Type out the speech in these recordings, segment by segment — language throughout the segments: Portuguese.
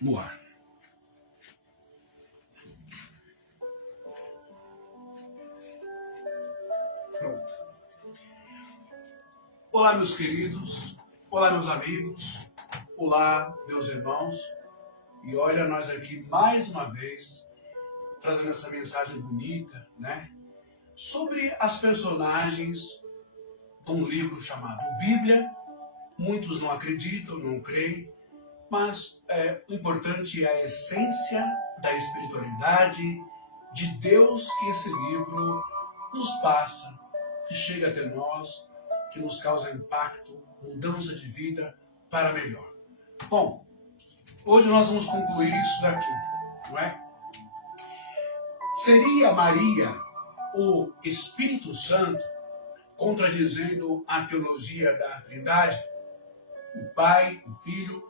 no ar. Pronto. Olá, meus queridos. Olá, meus amigos. Olá, meus irmãos. E olha nós aqui mais uma vez trazendo essa mensagem bonita, né? Sobre as personagens de um livro chamado Bíblia. Muitos não acreditam, não creem, mas o importante é a essência da espiritualidade de Deus que esse livro nos passa, que chega até nós, que nos causa impacto, mudança de vida para melhor. Bom, hoje nós vamos concluir isso daqui, não é? Seria Maria o Espírito Santo, contradizendo a teologia da Trindade? O Pai, o Filho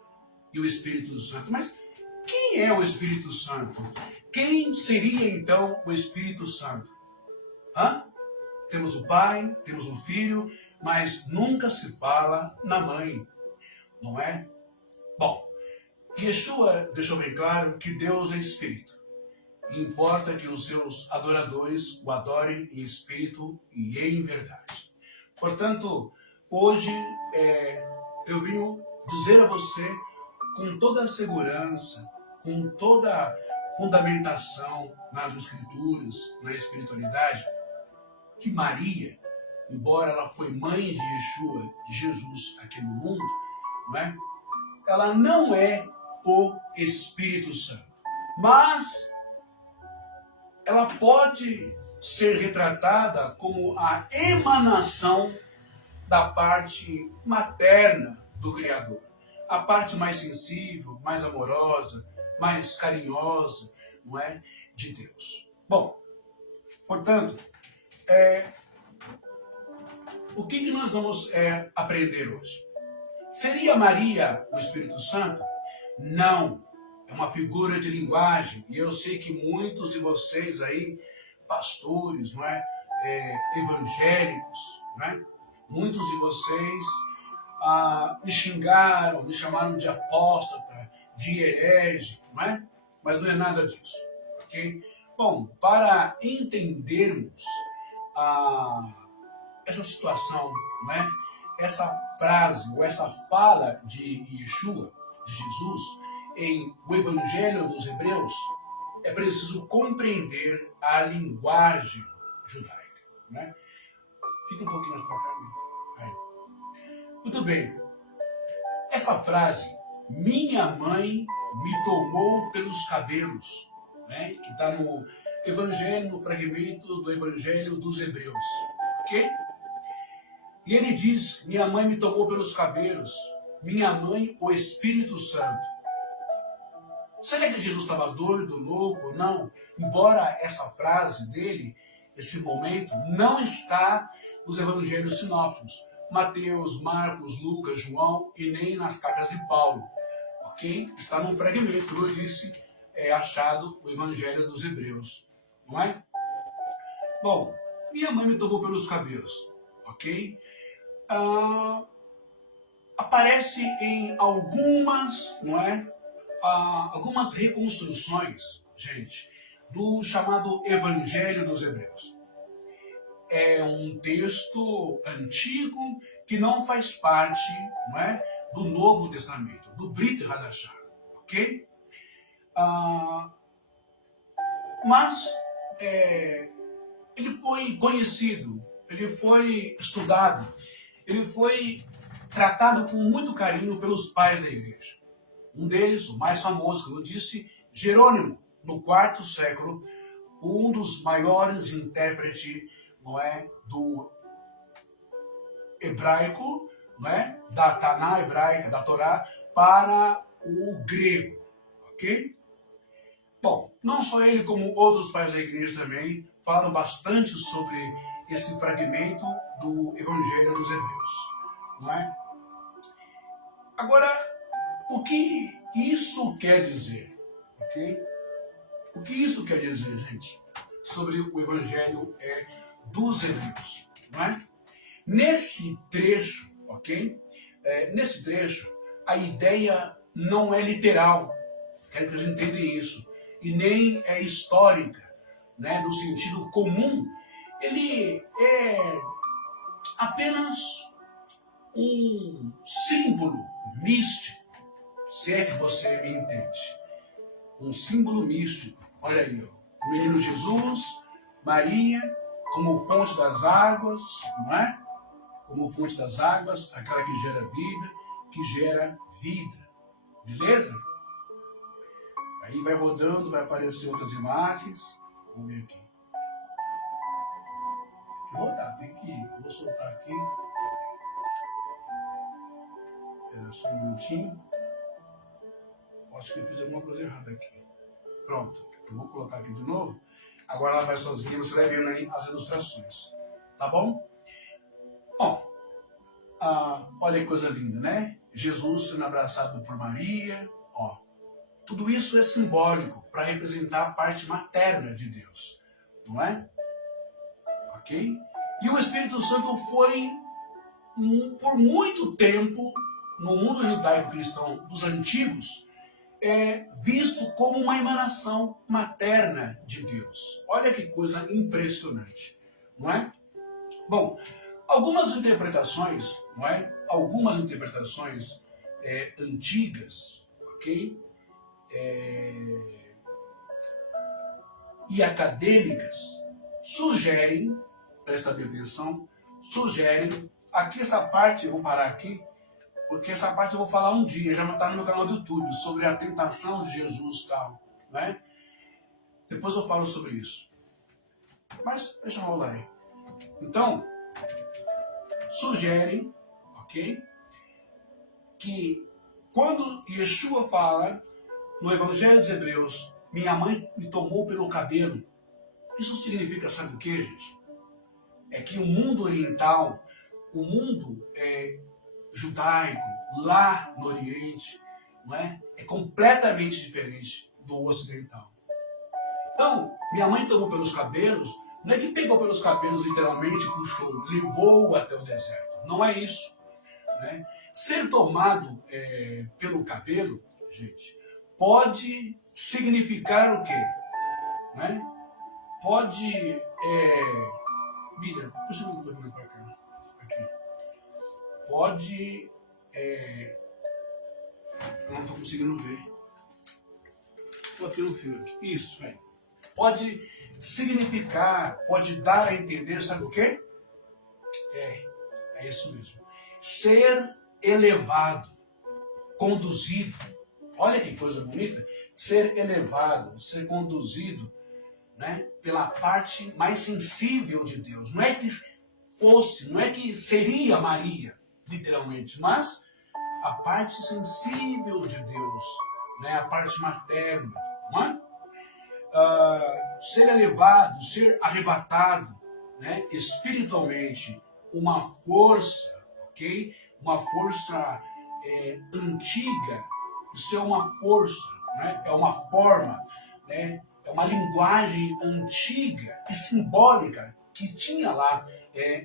e o Espírito Santo. Mas quem é o Espírito Santo? Quem seria então o Espírito Santo? Temos o Pai, temos o Filho, mas nunca se fala na mãe, não é? Bom, Yeshua deixou bem claro que Deus é Espírito. E importa que os seus adoradores o adorem em espírito e em verdade. Portanto, hoje eu vim dizer a você com toda a segurança, com toda a fundamentação nas Escrituras, na espiritualidade, que Maria, embora ela foi mãe de Yeshua, de Jesus aqui no mundo, não é? Ela não é o Espírito Santo. Mas ela pode ser retratada como a emanação da parte materna do Criador. A parte mais sensível, mais amorosa, mais carinhosa, não é? De Deus. Bom, portanto, o que nós vamos aprender hoje? Seria Maria o Espírito Santo? Não. É uma figura de linguagem. E eu sei que muitos de vocês aí, pastores, não é? Evangélicos, não é? Muitos de vocês me xingaram, me chamaram de apóstata, de herege, não é? Mas não é nada disso, ok? Bom, para entendermos essa situação, não é? Essa frase ou essa fala de Yeshua, de Jesus, em o Evangelho dos Hebreus, é preciso compreender a linguagem judaica, né? Fica um pouquinho mais para cá. Aí. Muito bem. Essa frase, minha mãe me tomou pelos cabelos, né? Que está no Evangelho, no fragmento do Evangelho dos Hebreus, ok? E ele diz, minha mãe me tomou pelos cabelos, minha mãe, o Espírito Santo. Será que Jesus estava doido, louco? Não. Embora essa frase dele, esse momento, não está nos evangelhos sinópticos. Mateus, Marcos, Lucas, João e nem nas cartas de Paulo. Ok? Está num fragmento, como eu disse, achado o evangelho dos Hebreus. Não é? Bom, minha mãe me tomou pelos cabelos. Ok? Aparece em algumas, não é? Algumas reconstruções, gente, do chamado Evangelho dos Hebreus. É um texto antigo que não faz parte, não é, do Novo Testamento, do Brit Hadashah, ok? Mas ele foi conhecido, ele foi estudado, ele foi tratado com muito carinho pelos pais da igreja. Um deles, o mais famoso, como eu disse, Jerônimo, no quarto século, um dos maiores intérpretes, não é, do hebraico, não é, da Taná hebraica, da Torá, para o grego, ok? Bom, não só ele, como outros pais da igreja também, falaram bastante sobre esse fragmento do Evangelho dos Hebreus, não é? Agora, o que isso quer dizer? Ok? O que isso quer dizer, gente? Sobre o Evangelho dos Hebreus, não é? Nesse trecho, ok? Nesse trecho, a ideia não é literal, Quero que vocês entendam isso. E nem é histórica, né, no sentido comum. Ele é apenas um símbolo místico, se é que você me entende. Um símbolo místico. Olha aí, ó. O menino Jesus, Maria, como fonte das águas, não é? Como fonte das águas, aquela que gera vida, que gera vida. Beleza? Aí vai rodando, vai aparecer outras imagens. Vamos ver aqui. Tem que rodar, tem que ir. Eu vou soltar aqui. Espera só um minutinho. Acho que eu fiz alguma coisa errada aqui. Pronto. Eu vou colocar aqui de novo. Agora ela vai sozinha, você vai vendo aí as ilustrações. Tá bom? Bom, olha que coisa linda, né? Jesus sendo abraçado por Maria. Ó, tudo isso é simbólico para representar a parte materna de Deus. Não é? Ok? E o Espírito Santo foi, por muito tempo, no mundo judaico-cristão dos antigos, visto como uma emanação materna de Deus. Olha que coisa impressionante, não é? Bom, algumas interpretações, não é? Algumas interpretações antigas, ok? E acadêmicas sugerem, presta bem atenção, sugerem, aqui essa parte, eu vou parar aqui, porque essa parte eu vou falar um dia, já está no meu canal do YouTube, sobre a tentação de Jesus e tal, né? Depois eu falo sobre isso. Mas deixa eu rolar aí. Então, sugerem, ok? Que quando Yeshua fala no Evangelho dos Hebreus, minha mãe me tomou pelo cabelo, isso significa, sabe o que, gente? É que o mundo oriental, o mundo judaico, lá no Oriente, não é? É completamente diferente do ocidental. Então, minha mãe tomou pelos cabelos, não é que pegou pelos cabelos literalmente, puxou, levou até o deserto. Não é isso. Né? Ser tomado pelo cabelo, gente, pode significar o quê? Né? Pode... Mira, puxa um pouquinho para cá. Aqui. Pode... eu não estou conseguindo ver. Só tem um fio aqui. Isso, velho. Pode significar, pode dar a entender, sabe o quê? É isso mesmo. Ser elevado, conduzido. Olha que coisa bonita. Ser elevado, ser conduzido, né, pela parte mais sensível de Deus. Não é que fosse, não é que seria Maria, literalmente, mas a parte sensível de Deus, né, a parte materna, não é? Ser elevado, ser arrebatado, né, espiritualmente, uma força, ok? Uma força antiga, isso é uma força, né? É uma forma, né? É uma linguagem antiga e simbólica que tinha lá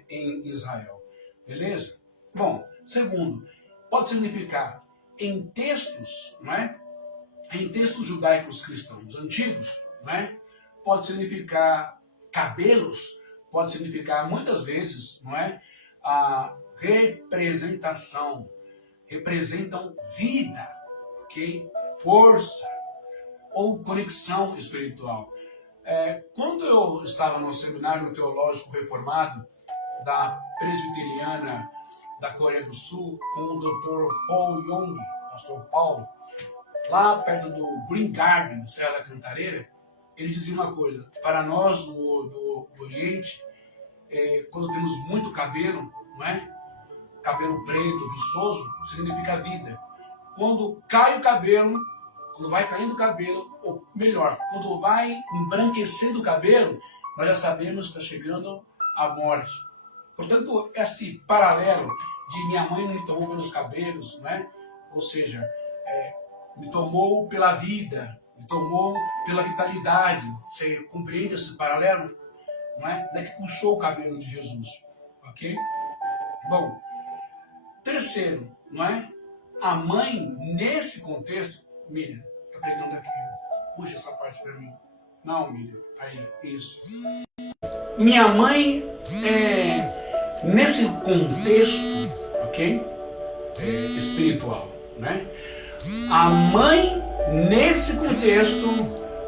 em Israel, beleza? Bom, segundo, pode significar em textos, não é? Em textos judaicos cristãos antigos, não é? Pode significar cabelos, pode significar muitas vezes, não é? A representação, representam vida, ok? Força ou conexão espiritual. Quando eu estava no seminário teológico reformado da Presbiteriana da Coreia do Sul com o Dr. Paul Young, pastor Paulo, lá perto do Green Garden, Serra da Cantareira, ele dizia uma coisa: para nós do Oriente, quando temos muito cabelo, não é? Cabelo preto, viçoso, significa vida. Quando cai o cabelo, quando vai caindo o cabelo, ou melhor, quando vai embranquecendo o cabelo, nós já sabemos que está chegando a morte. Portanto, esse paralelo de minha mãe me tomou pelos cabelos, né? Ou seja, me tomou pela vida, me tomou pela vitalidade. Você compreende esse paralelo? Não é? Não é que puxou o cabelo de Jesus, ok? Bom, terceiro, não é? A mãe, nesse contexto, Miriam, está pregando aqui. Puxa essa parte para mim. Não, Miriam. Aí, isso. Minha mãe, nesse contexto, ok? Espiritual, né? A mãe, nesse contexto,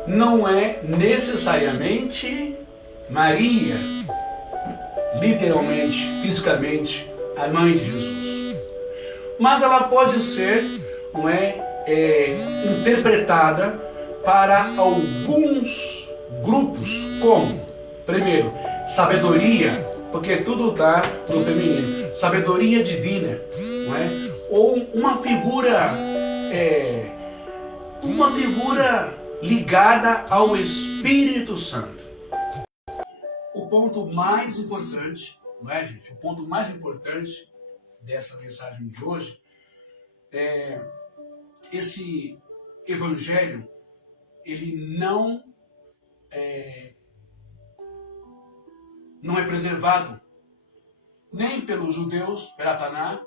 não é necessariamente Maria, literalmente, fisicamente, a mãe de Jesus. Mas ela pode ser, não é, interpretada para alguns grupos, como, primeiro, sabedoria, porque tudo está no feminino, sabedoria divina, não é? Ou uma figura ligada ao Espírito Santo. O ponto mais importante, não é, gente? O ponto mais importante dessa mensagem de hoje é esse evangelho, ele não é preservado nem pelos judeus, pela Taná,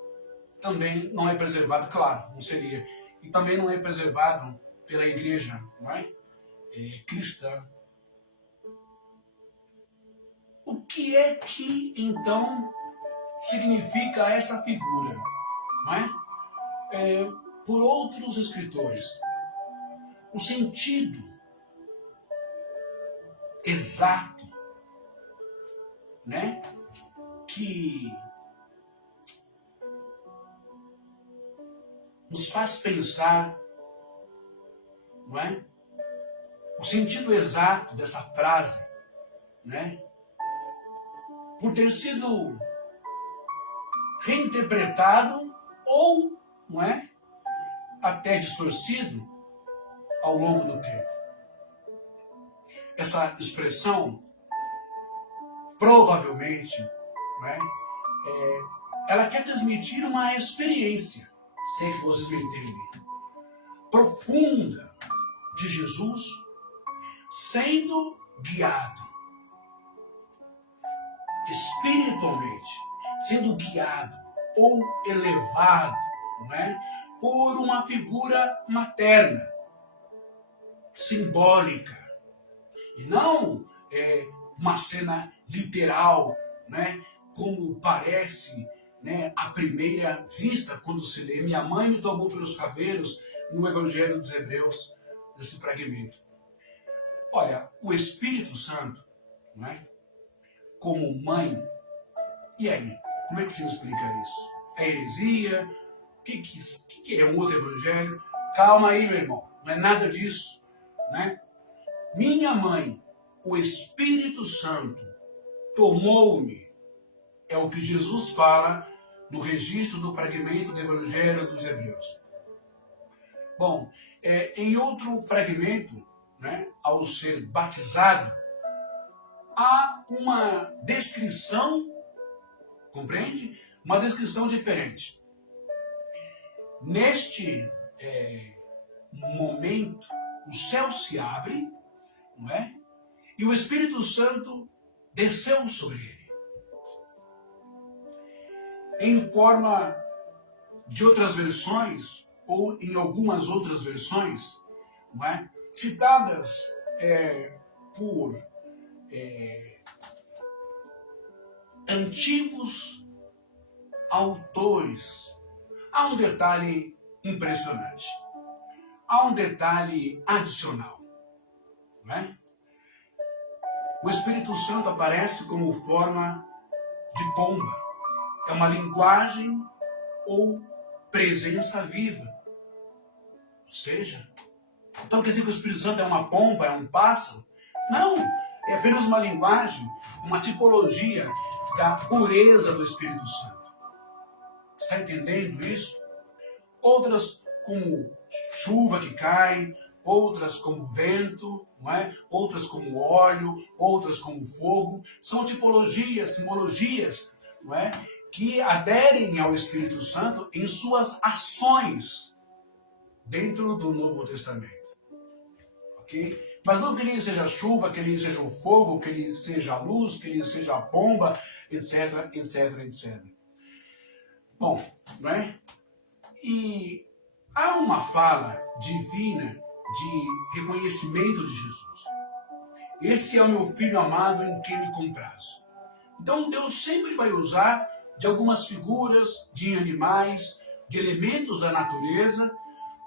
também não é preservado, claro, não seria, e também não é preservado pela igreja, não é? Cristã. O que é que então significa essa figura, não é? Por outros escritores, o sentido exato, né, que nos faz pensar, não é? O sentido exato dessa frase, né, por ter sido reinterpretado ou, não é, até distorcido ao longo do tempo. Essa expressão, provavelmente, não é, ela quer transmitir uma experiência, sei que vocês me entendem, profunda de Jesus sendo guiado espiritualmente, sendo guiado ou elevado, não é, por uma figura materna, simbólica, e não uma cena literal, né, como parece, né, à primeira vista quando se lê minha mãe me tomou pelos cabelos no Evangelho dos Hebreus, desse fragmento. Olha, o Espírito Santo, né, como mãe, e aí? Como é que se explica isso? É heresia? O que é um outro evangelho? Calma aí, meu irmão, não é nada disso, né? Minha mãe, o Espírito Santo, tomou-me, é o que Jesus fala no registro do fragmento do Evangelho dos Hebreus. Bom, em outro fragmento, né, ao ser batizado, há uma descrição, compreende? Uma descrição diferente. Neste momento, o céu se abre, não é? E o Espírito Santo desceu sobre ele. Em forma de outras versões, ou em algumas outras versões, não é? Citadas por antigos autores, há um detalhe impressionante. Há um detalhe adicional, não é? O Espírito Santo aparece como forma de pomba. É uma linguagem ou presença viva. Ou seja, então quer dizer que o Espírito Santo é uma pomba, é um pássaro? Não, é apenas uma linguagem, uma tipologia da pureza do Espírito Santo. Está entendendo isso? Outras como chuva que cai, outras como vento, não é? Outras como óleo, outras como fogo, são tipologias, simbologias, não é? Que aderem ao Espírito Santo em suas ações dentro do Novo Testamento. Ok? Mas não que ele seja chuva, que ele seja o fogo, que ele seja a luz, que ele seja a pomba, etc, etc, etc. Bom, não é? E há uma fala divina de reconhecimento de Jesus. Esse é o meu filho amado em quem me comprazo. Então Deus sempre vai usar de algumas figuras, de animais, de elementos da natureza,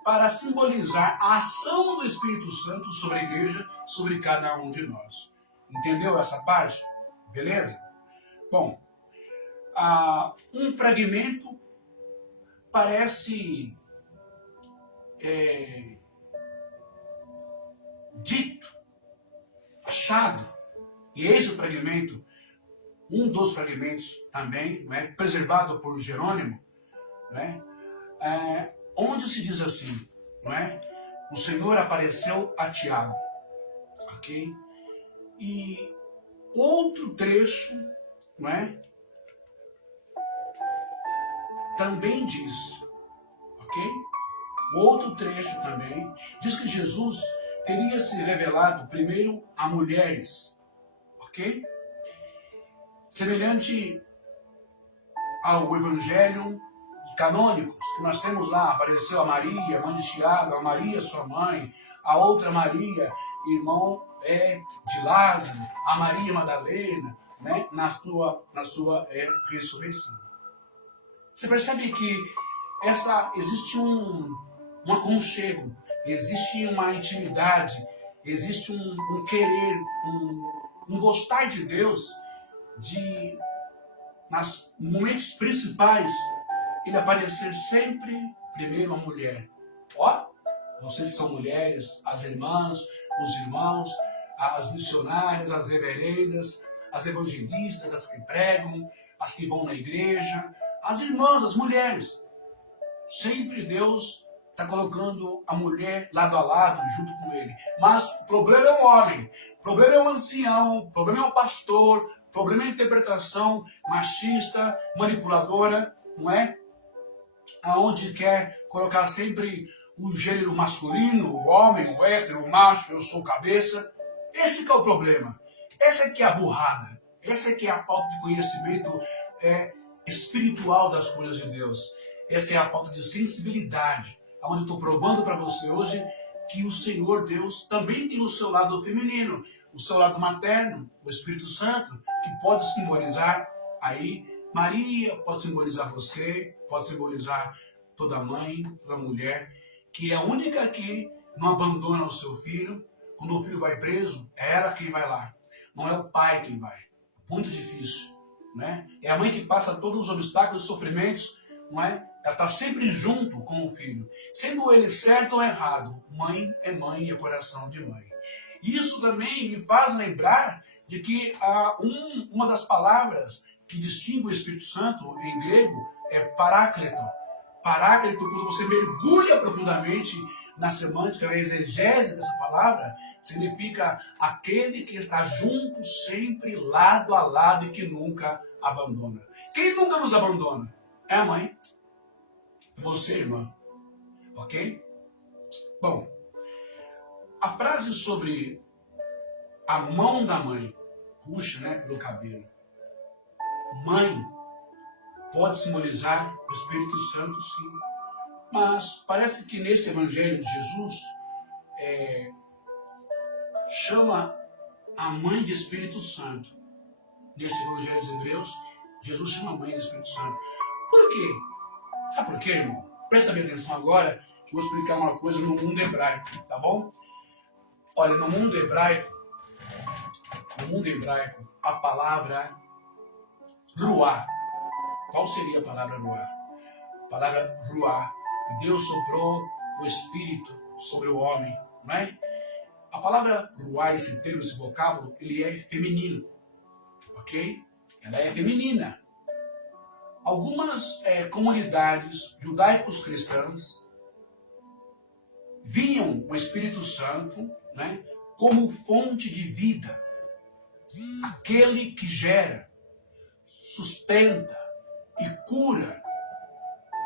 para simbolizar a ação do Espírito Santo sobre a igreja, sobre cada um de nós. Entendeu essa parte? Beleza? Bom, um fragmento parece dito, achado, e esse fragmento, um dos fragmentos também, né, preservado por Jerônimo, né, onde se diz assim, né, o Senhor apareceu a Tiago, ok? E outro trecho, né, também diz, ok? Outro trecho também diz que Jesus teria se revelado primeiro a mulheres, ok? Semelhante ao Evangelho canônicos, que nós temos lá, apareceu a Maria, mãe de Tiago, a Maria, sua mãe, a outra Maria, irmão de Lázaro, a Maria Madalena, né, na sua ressurreição. Você percebe que existe um aconchego, existe uma intimidade, existe um querer, um gostar de Deus, de, nos momentos principais, ele aparecer sempre primeiro a mulher. Ó, vocês são mulheres, as irmãs, os irmãos, as missionárias, as reverendas, as evangelistas, as que pregam, as que vão na igreja, as irmãs, as mulheres. Sempre Deus está colocando a mulher lado a lado, junto com ele. Mas o problema é o homem, o problema é o ancião, o problema é o pastor, o problema é a interpretação machista, manipuladora, não é? Aonde quer colocar sempre o gênero masculino, o homem, o hétero, o macho, eu sou cabeça. Esse que é o problema. Essa é que é a burrada. Essa é que é a falta de conhecimento espiritual das coisas de Deus. Essa é a falta de sensibilidade. Onde eu estou provando para você hoje que o Senhor Deus também tem o seu lado feminino, o seu lado materno, o Espírito Santo, que pode simbolizar aí Maria, pode simbolizar você, pode simbolizar toda mãe, toda mulher, que é a única que não abandona o seu filho. Quando o filho vai preso, é ela quem vai lá, não é o pai quem vai. Muito difícil, né? É a mãe que passa todos os obstáculos e sofrimentos, não é? Ela está sempre junto com o filho, sendo ele certo ou errado. Mãe é coração de mãe. Isso também me faz lembrar de que uma das palavras que distingue o Espírito Santo em grego é paráclito. Paráclito, quando você mergulha profundamente na semântica, na exegese dessa palavra, significa aquele que está junto sempre, lado a lado e que nunca abandona. Quem nunca nos abandona? É a mãe. Você, irmã. Ok? Bom, a frase sobre a mão da mãe, puxa, né, pelo cabelo. Mãe pode simbolizar o Espírito Santo, sim. Mas parece que neste Evangelho de Jesus chama a mãe de Espírito Santo. Neste Evangelho dos Hebreus, Jesus chama a mãe de Espírito Santo. Por quê? Sabe por quê, irmão? Presta bem atenção agora, que eu vou explicar uma coisa no mundo hebraico, tá bom? Olha, no mundo hebraico, a palavra ruá. Qual seria a palavra ruá? A palavra ruá. Deus soprou o Espírito sobre o homem, não é? A palavra ruá, esse termo, esse vocábulo, ele é feminino, ok? Ela é feminina. Algumas comunidades judaicos cristãs viam o Espírito Santo, né, como fonte de vida, aquele que gera, sustenta e cura.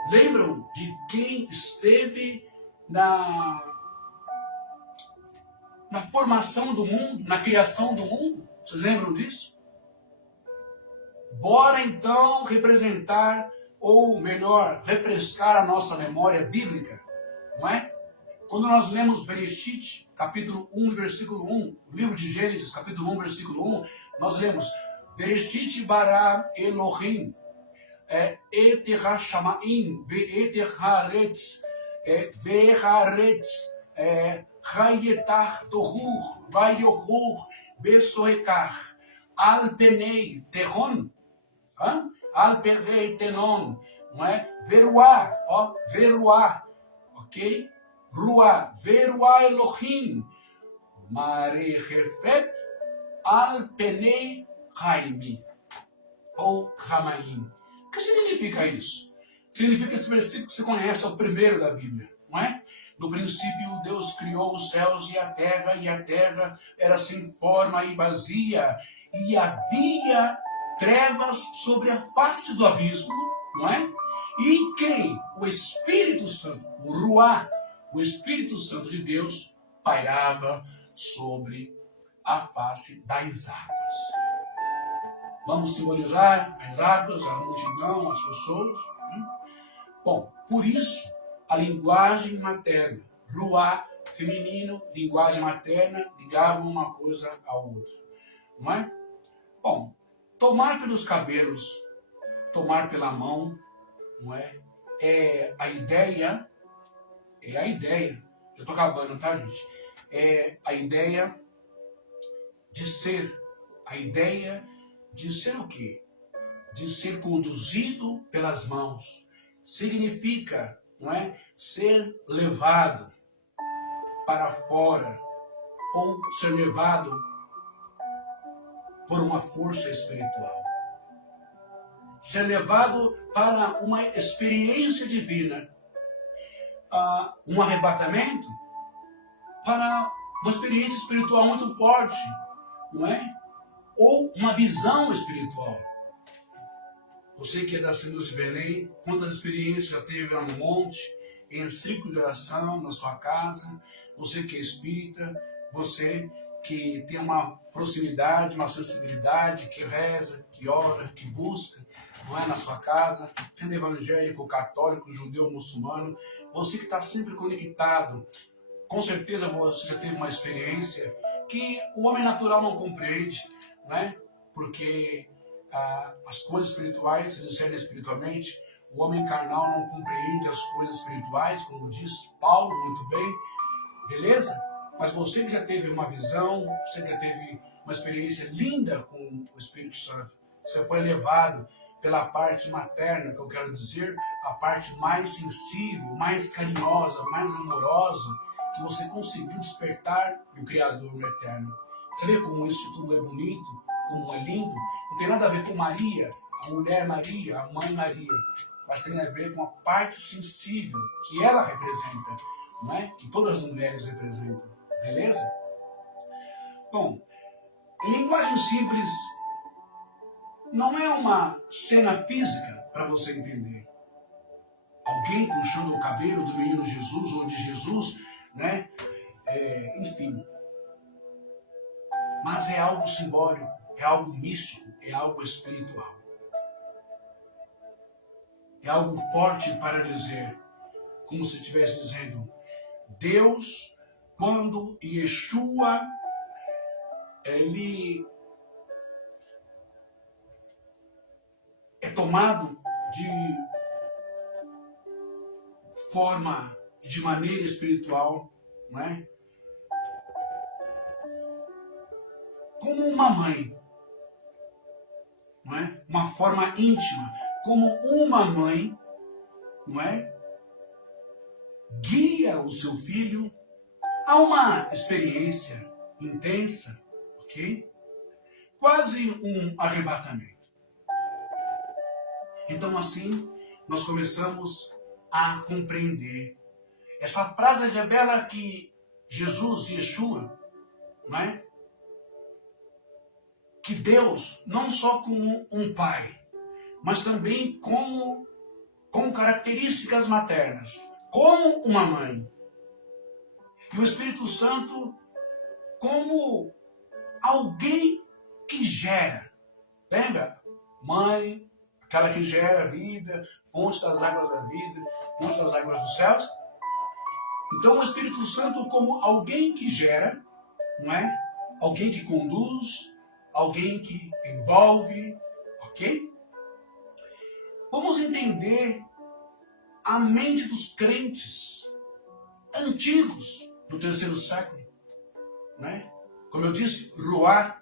Lembram de quem esteve na formação do mundo, na criação do mundo? Vocês lembram disso? Bora então representar, ou melhor, refrescar a nossa memória bíblica, não é? Quando nós lemos Bereshit, capítulo 1, versículo 1, livro de Gênesis, capítulo 1, versículo 1, nós lemos Bereshit bara Elohim et ha-shamaim ve'et haaretz ve'haaretz hayetach tohu vayohu ve'soekach al penei tehon, al penei tenon, não é? Veruá, ó, veruá, ok? Ruá, veruá Elohim, marechefet al penei haimi, ou Ramaim. O que significa isso? Significa esse versículo que você conhece, é o primeiro da Bíblia, não é? No princípio, Deus criou os céus e a terra era sem forma e vazia, e havia trevas sobre a face do abismo, não é? E quem? O Espírito Santo, o Ruá, o Espírito Santo de Deus, pairava sobre a face das águas. Vamos simbolizar as águas, a multidão, as pessoas, né? Bom, por isso, a linguagem materna, ruá, feminino, linguagem materna, ligavam uma coisa à outra, não é? Bom, tomar pelos cabelos, tomar pela mão, não é? É a ideia, já estou acabando, tá, gente? É a ideia de ser, o quê? De ser conduzido pelas mãos. Significa, não é? Ser levado para fora ou ser levado por uma força espiritual. Ser levado para uma experiência divina. Um arrebatamento para uma experiência espiritual muito forte, não é? Ou uma visão espiritual. Você que é da Assembleia de Belém, quantas experiências já teve lá no monte, em círculo de oração, na sua casa, você que é espírita, você que tem uma proximidade, uma sensibilidade, que reza, que ora, que busca, não é, na sua casa, sendo evangélico, católico, judeu, muçulmano, você que está sempre conectado, com certeza você já teve uma experiência que o homem natural não compreende, né? Porque as coisas espirituais se discernem espiritualmente, o homem carnal não compreende as coisas espirituais, como diz Paulo muito bem, beleza? Mas você que já teve uma visão, você que já teve uma experiência linda com o Espírito Santo, você foi levado pela parte materna, que eu quero dizer, a parte mais sensível, mais carinhosa, mais amorosa, que você conseguiu despertar do Criador no Eterno. Você vê como isso tudo é bonito, como é lindo? Não tem nada a ver com Maria, a mulher Maria, a mãe Maria, mas tem a ver com a parte sensível que ela representa, não é? Que todas as mulheres representam, beleza? Bom, em linguagem simples, não é uma cena física para você entender. Alguém puxando o cabelo do menino Jesus ou de Jesus, né? Enfim. Mas é algo simbólico, é algo místico, é algo espiritual. É algo forte para dizer, como se estivesse dizendo, Deus, quando Yeshua, ele é tomado de forma, de maneira espiritual, não é? Como uma mãe, não é? Uma forma íntima, como uma mãe, não é? Guia o seu filho a uma experiência intensa, ok? Quase um arrebatamento. Então assim, nós começamos a compreender. Essa frase revela que Jesus, Yeshua, não é? Que Deus, não só como um pai, mas também com características maternas, como uma mãe. E o Espírito Santo como alguém que gera. Lembra? Mãe, aquela que gera a vida, fonte das águas da vida, fonte das águas dos céus. Então o Espírito Santo como alguém que gera, não é? Alguém que conduz, alguém que envolve, ok? Vamos entender a mente dos crentes antigos do terceiro século, né? Como eu disse, ruá,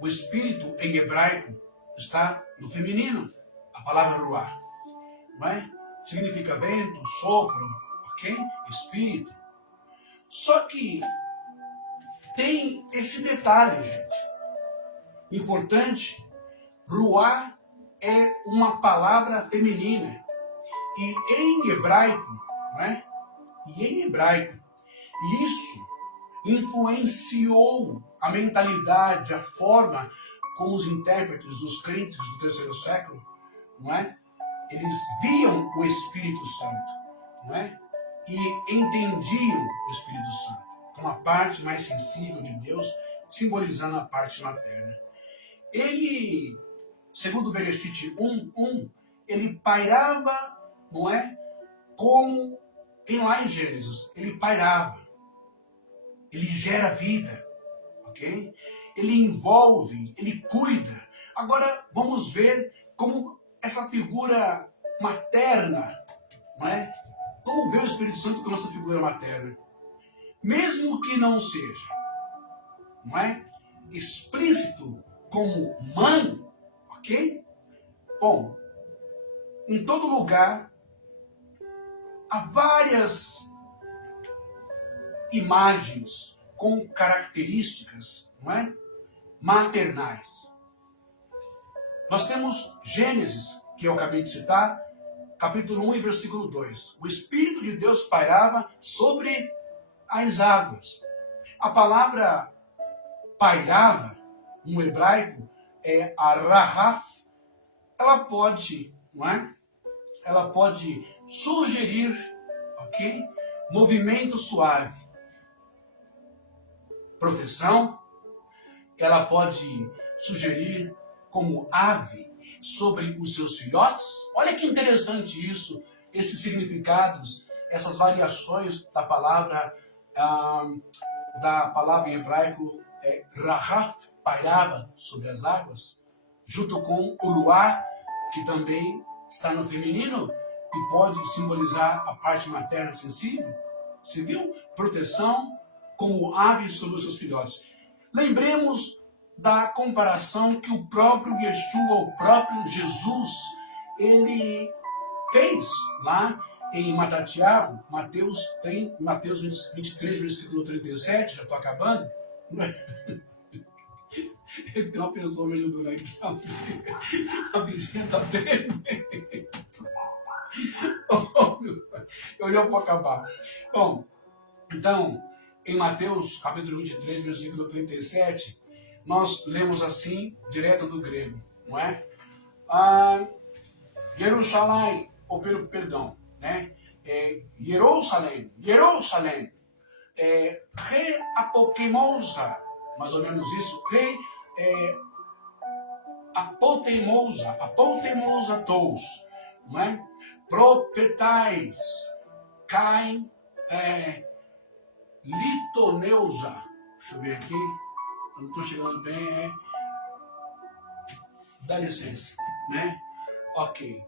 o espírito em hebraico está no feminino, a palavra ruá, não é? Significa vento, sopro, ok? Espírito. Só que tem esse detalhe, gente, importante. Ruá é uma palavra feminina e em hebraico, não é? E em hebraico, isso influenciou a mentalidade, a forma como os intérpretes, os crentes do terceiro século, não é? Eles viam o Espírito Santo, não é? E entendiam o Espírito Santo como a parte mais sensível de Deus, simbolizando a parte materna. Ele, segundo Bereshit 1:1, ele pairava, não é? Como tem lá em Gênesis, ele pairava. Ele gera vida, ok? Ele envolve, ele cuida. Agora vamos ver como essa figura materna, não é? Vamos ver o Espírito Santo como essa figura materna. Mesmo que não seja, não é? Explícito como mãe, ok? Bom, em todo lugar há várias imagens com características, não é? Maternais. Nós temos Gênesis, que eu acabei de citar, capítulo 1 e versículo 2. O Espírito de Deus pairava sobre as águas. A palavra pairava, no hebraico, é arahaf. Ela pode, não é? Ela pode sugerir, ok? Movimento suave. Proteção. Ela pode sugerir como ave sobre os seus filhotes. Olha que interessante isso, esses significados, essas variações da palavra em hebraico rahaf, pairava sobre as águas, junto com o ruá, que também está no feminino e pode simbolizar a parte materna sensível. Você viu? Proteção como ave sobre os seus filhotes. Lembremos da comparação que o próprio Yeshua, o próprio Jesus, ele fez lá em Matatiago, Mateus 23, versículo 37, já estou acabando. Tem uma pessoa me ajudando aqui, a bichinha está tremendo. Eu já vou acabar. Bom, então, em Mateus capítulo 23, versículo 37, nós lemos assim, direto do grego, não é? Jerusalém, ou perdão, né? Jerusalém, re apoquemosa, mais ou menos isso, re apotemosa tous, não é? Propetais, caem, litoneusa, deixa eu ver aqui, eu não estou chegando bem, dá licença, né? Ok.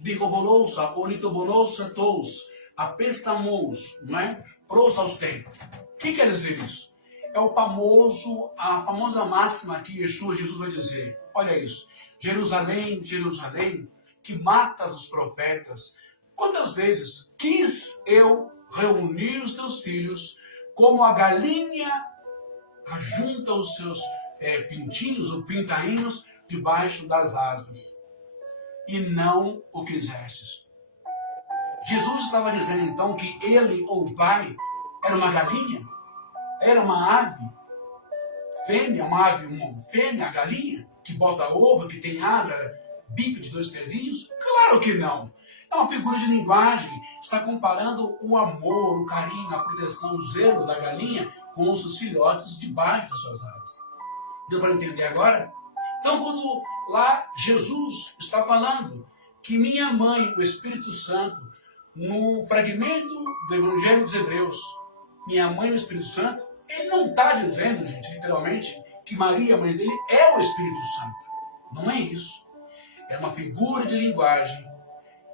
Ligobolosa ou litobonosa tous, apestamos, né? Prosausten. O que quer dizer isso? É a famosa máxima que Jesus vai dizer. Olha isso. Jerusalém, Jerusalém, que matas os profetas. Quantas vezes quis eu reunir os teus filhos como a galinha ajunta os seus pintinhos ou pintainhos debaixo das asas, e não o quisestes. Jesus estava dizendo então que ele, ou o Pai, era uma galinha, era uma ave fêmea, uma fêmea, a galinha, que bota ovo, que tem asa, bico de 2 pezinhos? Claro que não. É uma figura de linguagem, está comparando o amor, o carinho, a proteção, o zelo da galinha com os seus filhotes debaixo das suas asas. Deu para entender agora? Então, quando lá Jesus está falando que minha mãe, o Espírito Santo, no fragmento do Evangelho dos Hebreus, minha mãe e o Espírito Santo, ele não está dizendo, gente, literalmente, que Maria, a mãe dele, é o Espírito Santo. Não é isso. É uma figura de linguagem.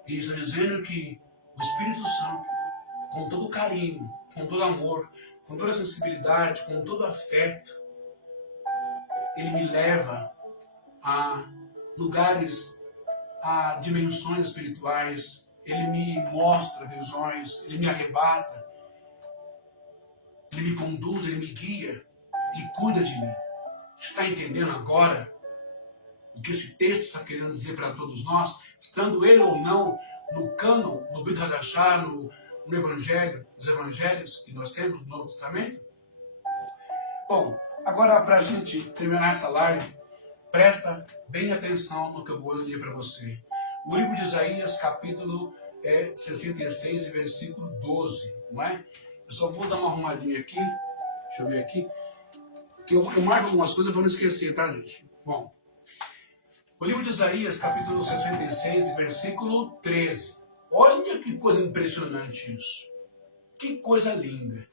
E está dizendo que o Espírito Santo, com todo carinho, com todo amor, com toda sensibilidade, com todo afeto, ele me leva a lugares, a dimensões espirituais, ele me mostra visões, ele me arrebata, ele me conduz, ele me guia, ele cuida de mim. Você está entendendo agora o que esse texto está querendo dizer para todos nós, estando ele ou não no cânon, no Brit Hadashah, no Evangelho, os Evangelhos que nós temos no Novo Testamento? Bom, agora para a gente terminar essa live, presta bem atenção no que eu vou ler para você. O livro de Isaías, capítulo 66, versículo 12, não é? Eu só vou dar uma arrumadinha aqui, deixa eu ver aqui, que eu marco algumas coisas para não esquecer, tá, gente? Bom, o livro de Isaías, capítulo 66, versículo 13. Olha que coisa impressionante isso. Que coisa linda.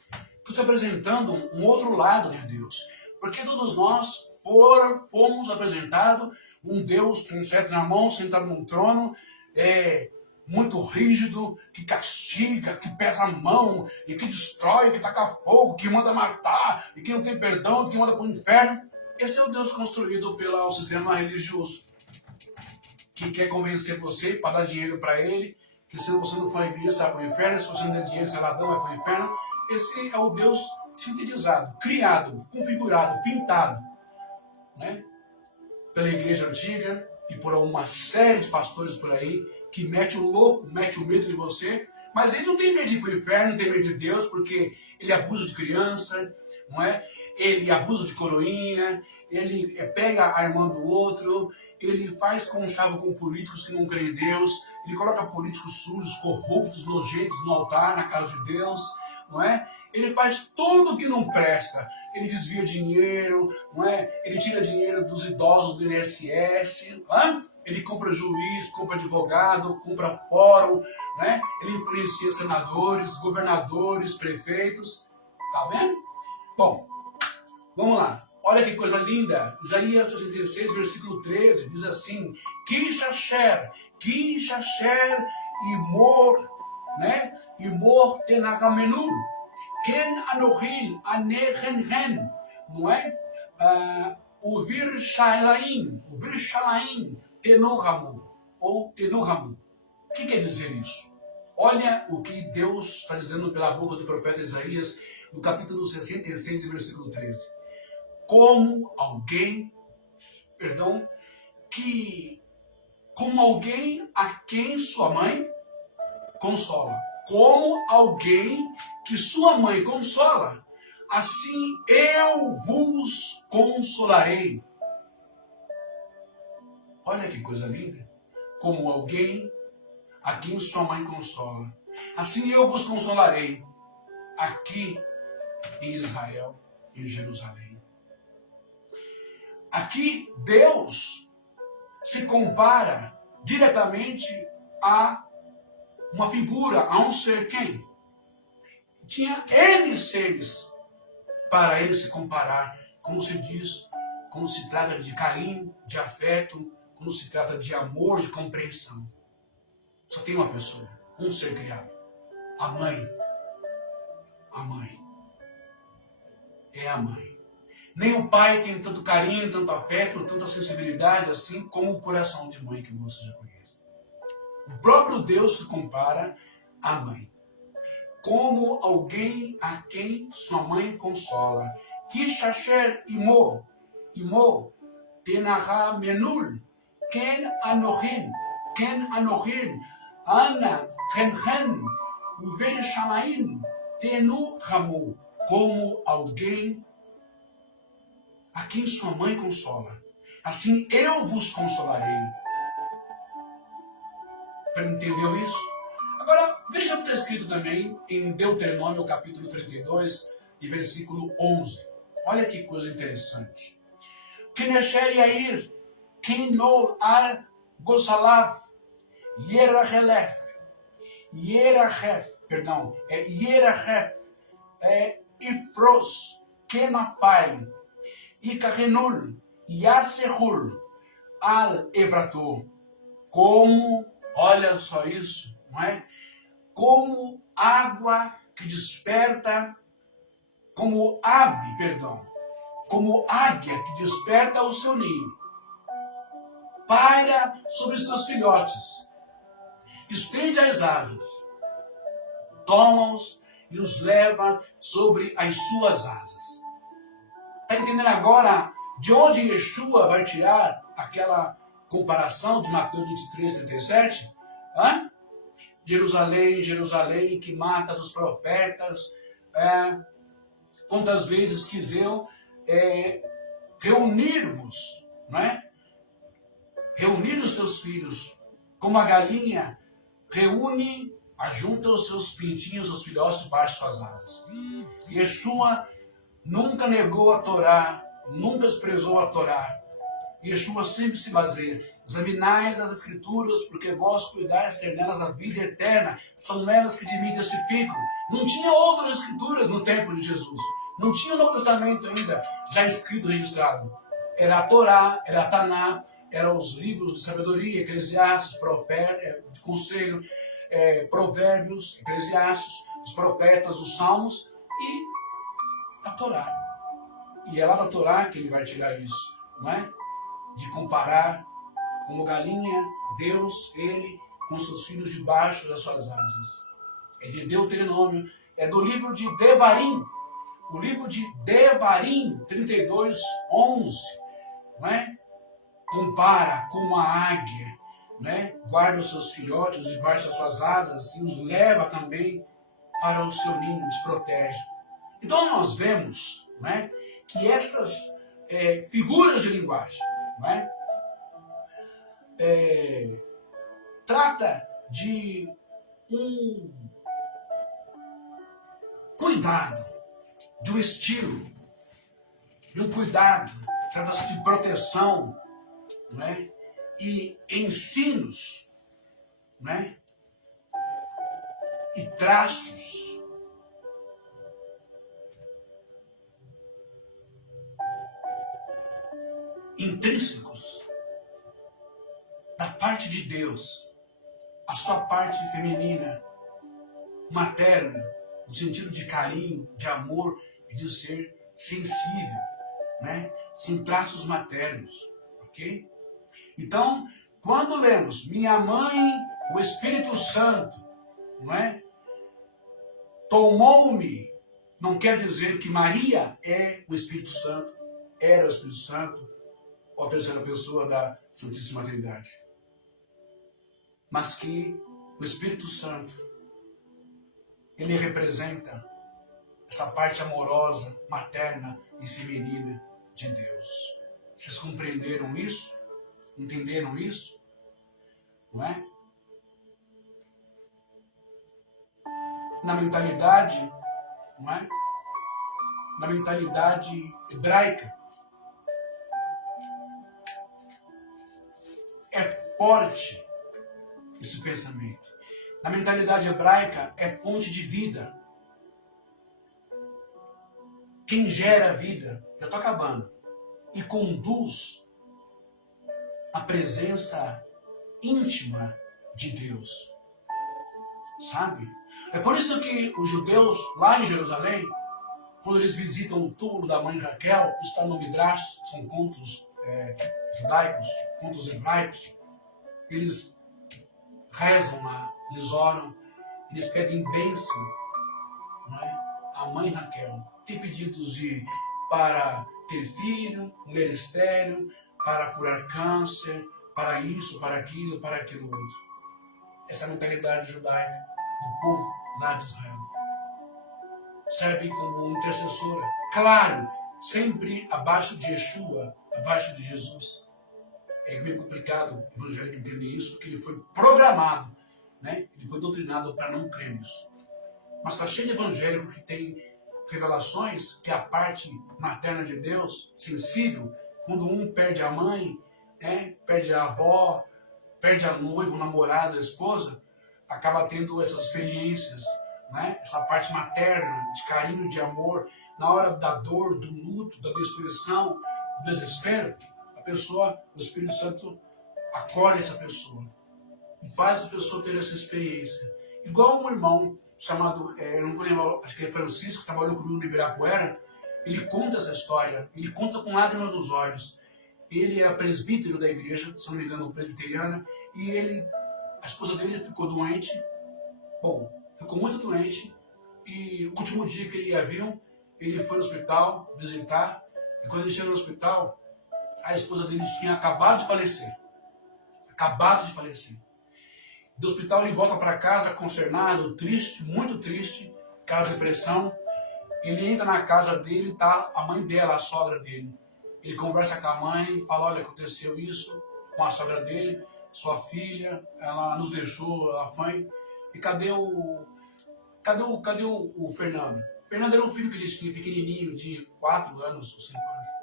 Estou apresentando um outro lado de Deus. Porque todos nós fomos apresentados um Deus com um cetro na mão, sentado num trono, muito rígido, que castiga, que pesa a mão, e que destrói, que taca fogo, que manda matar, e que não tem perdão, que manda para o inferno. Esse é o Deus construído pelo sistema religioso, que quer convencer você para dar dinheiro para ele, que se você não for à igreja, você vai para o inferno, se você não der dinheiro, você é ladrão, vai para o inferno. Esse é o Deus sintetizado, criado, configurado, pintado, né, pela igreja antiga e por uma série de pastores por aí, que mete o louco, mete o medo de você, mas ele não tem medo de ir para o inferno, não tem medo de Deus, porque ele abusa de criança, não é? Ele abusa de coroinha, ele pega a irmã do outro, ele faz conchavo com políticos que não creem em Deus, ele coloca políticos sujos, corruptos, nojentos no altar, na casa de Deus, não é? Ele faz tudo o que não presta. Ele desvia dinheiro, não é? Ele tira dinheiro dos idosos do INSS, não é? Ele compra juiz, compra advogado, compra fórum, né? Ele influencia senadores, governadores, prefeitos. Tá vendo? Bom, vamos lá. Olha que coisa linda. Isaías 66, versículo 13, diz assim: Kishasher, imor, né? Imor tenagamenun, ken anohil, anechenhen, não é? Uvir shalaim, tenuhamu, ou tenuhamu. O que quer dizer isso? Olha o que Deus está dizendo pela boca do profeta Isaías, no capítulo 66, versículo 13. Como alguém a quem sua mãe consola. Como alguém que sua mãe consola, assim eu vos consolarei. Olha que coisa linda. Como alguém a quem sua mãe consola, assim eu vos consolarei aqui em Israel, em Jerusalém. Aqui Deus se compara diretamente a uma figura, a um ser quem? Tinha N seres para ele se comparar, como se diz, como se trata de carinho, de afeto, como se trata de amor, de compreensão. Só tem uma pessoa, um ser criado, a mãe. A mãe. É a mãe. Nem o pai tem tanto carinho, tanto afeto, tanta sensibilidade assim como o coração de mãe que você já conhece. O próprio Deus se compara à mãe. Como alguém a quem sua mãe consola. Kishasher imo, tenaha menul, ken anohin, ana, kenhen, uven shalaim, tenu hamu. Como alguém a quem sua mãe consola, assim eu vos consolarei. Entendeu isso? Agora, veja o que está escrito também em Deuteronômio, capítulo 32, e versículo 11. Olha que coisa interessante. Kenesher Yair, Kinol al Gosalav, Yerachelef, Yerahef, Ifros, Kenafai, Ikarenul, Yasehul, Al-Evrator. Como, olha só isso, não é? Como água que desperta, como águia que desperta o seu ninho, paira sobre seus filhotes, estende as asas, toma-os e os leva sobre as suas asas. Está entendendo agora de onde Yeshua vai tirar aquela comparação de Mateus 23, 37? Jerusalém, Jerusalém, que mata os profetas. Quantas vezes quiseu reunir-vos, não é? Reunir os teus filhos, como a galinha reúne, ajunta os seus pintinhos, os filhotes debaixo de suas asas. Yeshua nunca negou a Torá, nunca desprezou a Torá. Yeshua sempre se baseia: examinais as Escrituras, porque vós cuidais ter nelas a vida eterna, são elas que de mim testificam. Não tinha outras Escrituras no tempo de Jesus. Não tinha o Novo Testamento ainda já escrito, registrado. Era a Torá, era a Taná, eram os livros de sabedoria, Eclesiastes, profeta, de conselho, Provérbios, Eclesiastes, os profetas, os Salmos e a Torá. E é lá da Torá que ele vai tirar isso, não é? De comparar como galinha, Deus, ele, com seus filhos debaixo das suas asas. É de Deuteronômio, é do livro de Devarim, o livro de Devarim 32, 11, não é? Compara como a águia, né? Guarda os seus filhotes debaixo das suas asas e os leva também para o seu ninho, os protege. Então nós vemos, né, que estas figuras de linguagem, né, trata de um cuidado, de um estilo, de um cuidado, trata-se de proteção, né, e ensinos, né, e traços intrínsecos da parte de Deus, a sua parte feminina, materna, no sentido de carinho, de amor e de ser sensível, né? São traços maternos, ok? Então, quando lemos minha mãe, o Espírito Santo, não é? Tomou-me, não quer dizer que Maria é o Espírito Santo, era o Espírito Santo, ou a terceira pessoa da Santíssima Trindade. Mas que o Espírito Santo, ele representa essa parte amorosa, materna e feminina de Deus. Vocês compreenderam isso? Entenderam isso? Não é? Na mentalidade, não é? Na mentalidade hebraica, é forte esse pensamento. Na mentalidade hebraica, é fonte de vida. Quem gera a vida, já estou acabando, e conduz a presença íntima de Deus. Sabe? É por isso que os judeus, lá em Jerusalém, quando eles visitam o túmulo da mãe Raquel, isso está no Midrash, são contos judaicos, contos hebraicos, eles rezam lá, eles oram, eles pedem bênção, não é? A mãe Raquel. Tem pedidos para ter filho, mulher estéril, para curar câncer, para isso, para aquilo outro. Essa é a mentalidade judaica do povo lá de Israel. Serve como intercessora. Claro, sempre abaixo de Yeshua, abaixo de Jesus. É meio complicado o evangelho entender isso, porque ele foi programado, né? Ele foi doutrinado para não crer nisso. Mas está cheio de evangélico que tem revelações que a parte materna de Deus, sensível, quando um perde a mãe, perde a avó, perde a noiva, o namorado, a esposa, acaba tendo essas experiências, né? Essa parte materna, de carinho, de amor, na hora da dor, do luto, da destruição, do desespero, o Espírito Santo acolhe essa pessoa e faz essa pessoa ter essa experiência. Igual um irmão chamado, eu não vou lembrar, acho que é Francisco, que trabalhou comigo no Ibirapuera, ele conta essa história, ele conta com lágrimas nos olhos. Ele era presbítero da igreja, se não me engano, presbiteriana, e a esposa dele ficou doente, ficou muito doente, e o último dia que ele a viu, ele foi no hospital visitar, e quando ele chegou no hospital, a esposa dele tinha acabado de falecer. Do hospital ele volta para casa consternado, triste, muito triste, aquela depressão. Ele entra na casa dele, tá a mãe dela, a sogra dele. Ele conversa com a mãe, fala, olha, aconteceu isso com a sogra dele, sua filha, ela nos deixou, ela foi. E cadê o Fernando? O Fernando era um filho que eles tinham, pequenininho, de 4 anos ou 5 anos.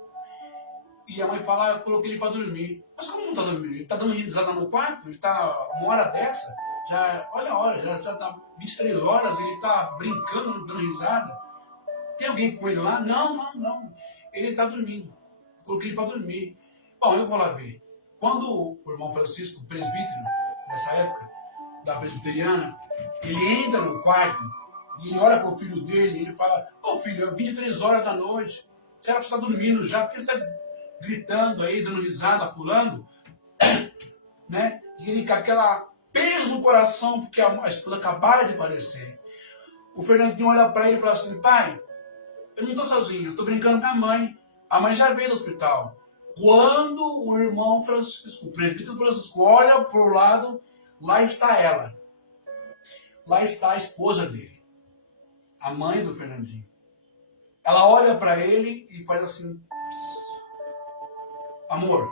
E a mãe fala, eu coloquei ele para dormir. Mas como não tá dormindo? Ele tá dando risada no quarto? Ele tá uma hora dessa? Olha a hora, já tá 23 horas, ele tá brincando, dando risada. Tem alguém com ele lá? Não. Ele tá dormindo. Eu coloquei ele para dormir. Bom, eu vou lá ver. Quando o irmão Francisco, o presbítero, nessa época, da presbiteriana, ele entra no quarto e ele olha para o filho dele e ele fala, ô filho, é 23 horas da noite, será que você está dormindo já? Por que você está gritando aí, dando risada, pulando? Né? E ele com aquela peso no coração, porque a esposa acabara de falecer. O Fernandinho olha para ele e fala assim, pai, eu não estou sozinho, eu estou brincando com a mãe. A mãe já veio do hospital. Quando o irmão Francisco, o presbítero Francisco, olha para o lado, lá está ela. Lá está a esposa dele. A mãe do Fernandinho. Ela olha para ele e faz assim, amor,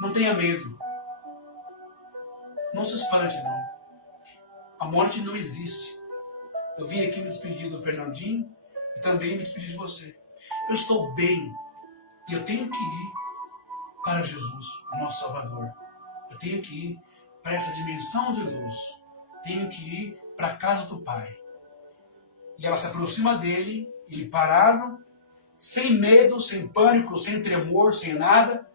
não tenha medo. Não se espante, não. A morte não existe. Eu vim aqui me despedir do Fernandinho e também me despedir de você. Eu estou bem e eu tenho que ir para Jesus, o nosso Salvador. Eu tenho que ir para essa dimensão de luz. Tenho que ir para a casa do Pai. E ela se aproxima dele, ele parado, sem medo, sem pânico, sem tremor, sem nada.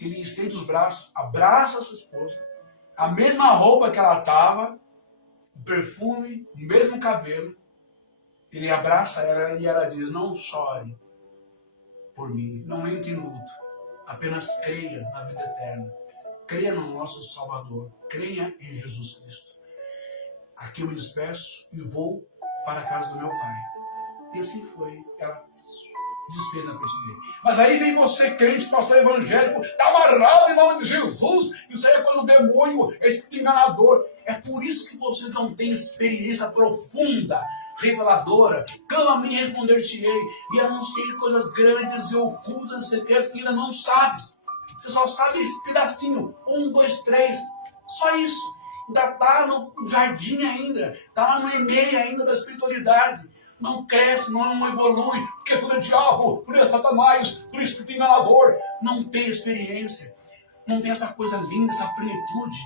Ele estende os braços, abraça a sua esposa, a mesma roupa que ela estava, o perfume, o mesmo cabelo. Ele abraça ela e ela diz, não chore por mim, não entre em luto, apenas creia na vida eterna, creia no nosso Salvador, creia em Jesus Cristo. Aqui eu me despeço e vou para a casa do meu Pai. E assim foi, ela desfez na frente dele. Mas aí vem você, crente, pastor evangélico, está amarrado em nome de Jesus, isso aí é quando o demônio é espírito enganador. É por isso que vocês não têm experiência profunda, reveladora. Clama a mim e responder-te-ei. E anunciei coisas grandes e ocultas, secretas que ainda não sabes. Você só sabe esse pedacinho. 1, 2, 3. Só isso. Ainda está no jardim ainda. Está lá no e-mail ainda da espiritualidade. Não cresce, não evolui. Porque tudo é diabo, tudo é Satanás, tudo é espírito enganador. Não tem experiência. Não tem essa coisa linda, essa plenitude.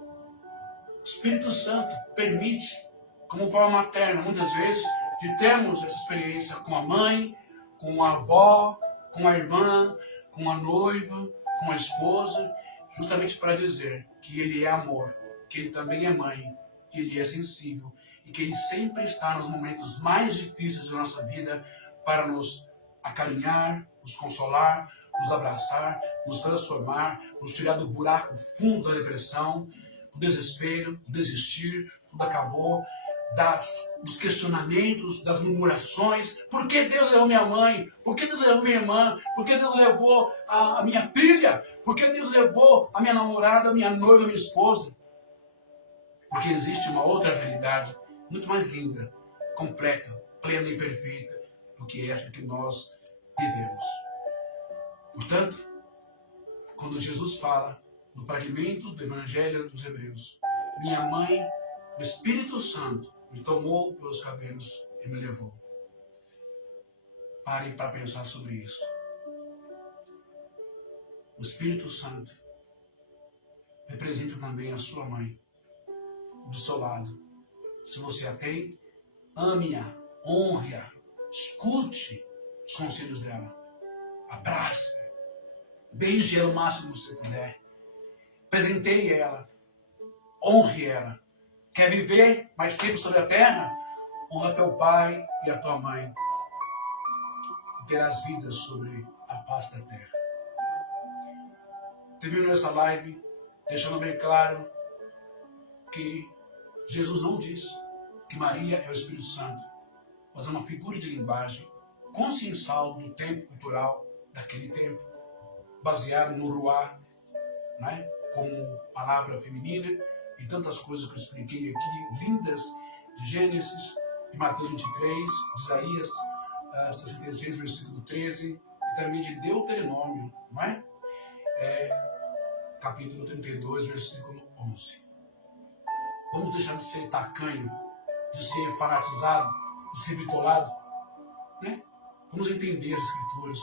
O Espírito Santo permite, como forma materna, muitas vezes, de termos essa experiência com a mãe, com a avó, com a irmã, com a noiva, com a esposa, justamente para dizer que Ele é amor, que Ele também é mãe, que Ele é sensível e que Ele sempre está nos momentos mais difíceis da nossa vida para nos acarinhar, nos consolar, nos abraçar, nos transformar, nos tirar do buraco fundo da depressão, do desespero, do desistir, tudo acabou, dos questionamentos, das murmurações. Por que Deus levou minha mãe? Por que Deus levou minha irmã? Por que Deus levou a minha filha? Por que Deus levou a minha namorada, a minha noiva, a minha esposa? Porque existe uma outra realidade muito mais linda, completa, plena e perfeita do que essa que nós vivemos. Portanto, quando Jesus fala no fragmento do Evangelho dos Hebreus, minha mãe, o Espírito Santo, me tomou pelos cabelos e me levou. Parem para pensar sobre isso. O Espírito Santo representa também a sua mãe, do seu lado. Se você a tem, ame-a, honre-a, escute os conselhos dela, abrace, beije ela o máximo que você puder, presenteie ela, honre ela. Quer viver mais tempo sobre a terra? Honra teu pai e a tua mãe. E terás vidas sobre a face da terra. Termino essa live deixando bem claro que Jesus não disse que Maria é o Espírito Santo, mas é uma figura de linguagem consciencial do tempo cultural daquele tempo, baseado no ruá, né, como palavra feminina, e tantas coisas que eu expliquei aqui, lindas, de Gênesis, de Mateus 23, de Isaías 66, versículo 13, e também de Deuteronômio, não é? Capítulo 32, versículo 11. Vamos deixar de ser tacanho, de ser fanatizado, de ser bitolado, né? Vamos entender as Escrituras,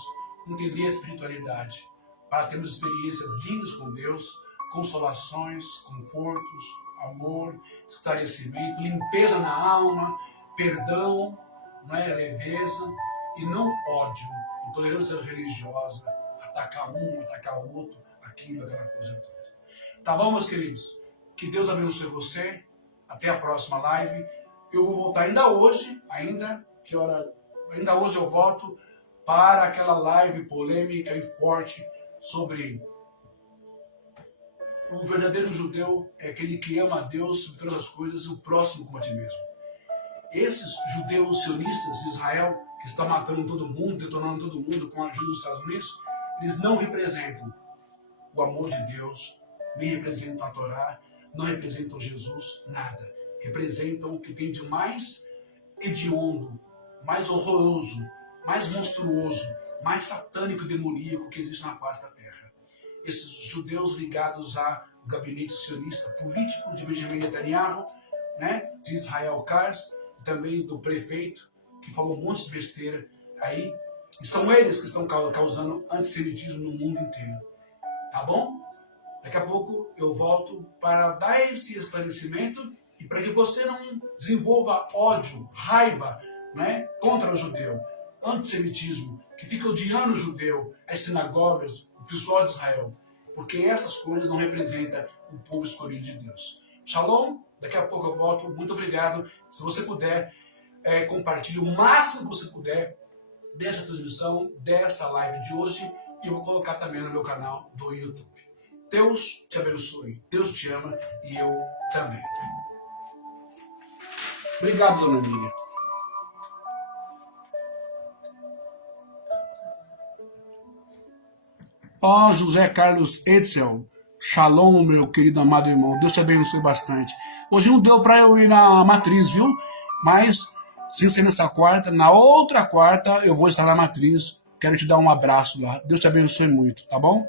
entender a espiritualidade, para termos experiências lindas com Deus, consolações, confortos, amor, esclarecimento, limpeza na alma, perdão, não é? Leveza e não ódio, intolerância religiosa, atacar um, atacar o outro, aquilo, aquela coisa toda. Tá bom, meus queridos? Que Deus abençoe você. Até a próxima live. Eu vou voltar ainda hoje, ainda hoje eu volto para aquela live polêmica e forte sobre o verdadeiro judeu é aquele que ama a Deus sobre todas as coisas e o próximo como a ti mesmo. Esses judeus sionistas de Israel, que estão matando todo mundo, detonando todo mundo com a ajuda dos Estados Unidos, eles não representam o amor de Deus, nem representam a Torá, não representam Jesus, nada. Representam o que tem de mais hediondo, mais horroroso, mais monstruoso, mais satânico e demoníaco que existe na face da terra. Esses judeus ligados ao gabinete sionista político de Benjamin Netanyahu, né, de Israel Katz, e também do prefeito, que falou um monte de besteira aí, e são eles que estão causando antissemitismo no mundo inteiro. Tá bom? Daqui a pouco eu volto para dar esse esclarecimento e para que você não desenvolva ódio, raiva, né, contra o judeu, antissemitismo, que fica odiando o judeu, as sinagogas, o pessoal de Israel, porque essas coisas não representam o povo escolhido de Deus. Shalom, daqui a pouco eu volto, muito obrigado. Se você puder, compartilhe o máximo que você puder dessa transmissão, dessa live de hoje, e eu vou colocar também no meu canal do YouTube. Deus te abençoe, Deus te ama e eu também. Obrigado, dona Miriam. Ó, José Carlos Etzel, shalom, meu querido amado irmão, Deus te abençoe bastante. Hoje não deu para eu ir na matriz, viu? Mas, sem ser nessa quarta, na outra quarta eu vou estar na matriz. Quero te dar um abraço lá. Deus te abençoe muito, tá bom?